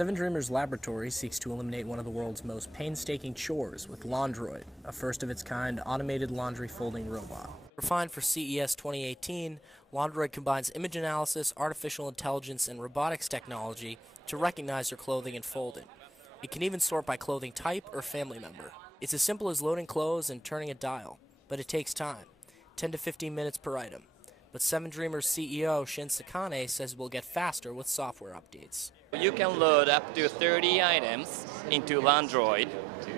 Seven Dreamers Laboratory seeks to eliminate one of the world's most painstaking chores with Laundroid, a first-of-its-kind automated laundry folding robot. Refined for CES 2018, Laundroid combines image analysis, artificial intelligence, and robotics technology to recognize your clothing and fold it. It can even sort by clothing type or family member. It's as simple as loading clothes and turning a dial, but it takes time, 10 to 15 minutes per item. But Seven Dreamers CEO Shin Sakane says it will get faster with software updates. You can load up to 30 items into Laundroid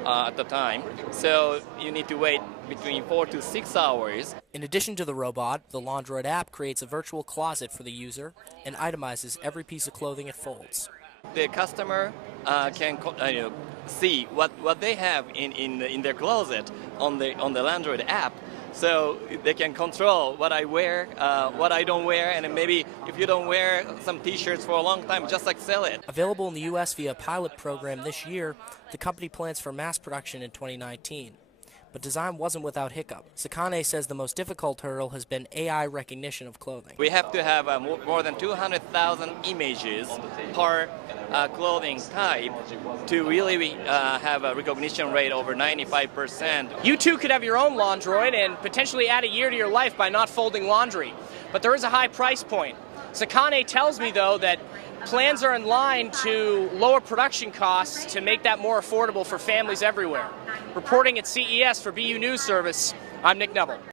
at the time, so you need to wait between 4 to 6 hours. In addition to the robot, the Laundroid app creates a virtual closet for the user and itemizes every piece of clothing it folds. The customer can see what they have in their closet on the Laundroid app, so they can control what I wear, what I don't wear, and maybe if you don't wear some t-shirts for a long time, just like sell it. Available in the U.S. via a pilot program this year, the company plans for mass production in 2019. But design wasn't without hiccup. Sakane says the most difficult hurdle has been AI recognition of clothing. We have to have more than 200,000 images per clothing type to really have a recognition rate over 95%. You too could have your own Laundroid and potentially add a year to your life by not folding laundry. But there is a high price point. Sakane tells me, though, that plans are in line to lower production costs to make that more affordable for families everywhere. Reporting at CES for BU News Service, I'm Nick Neville.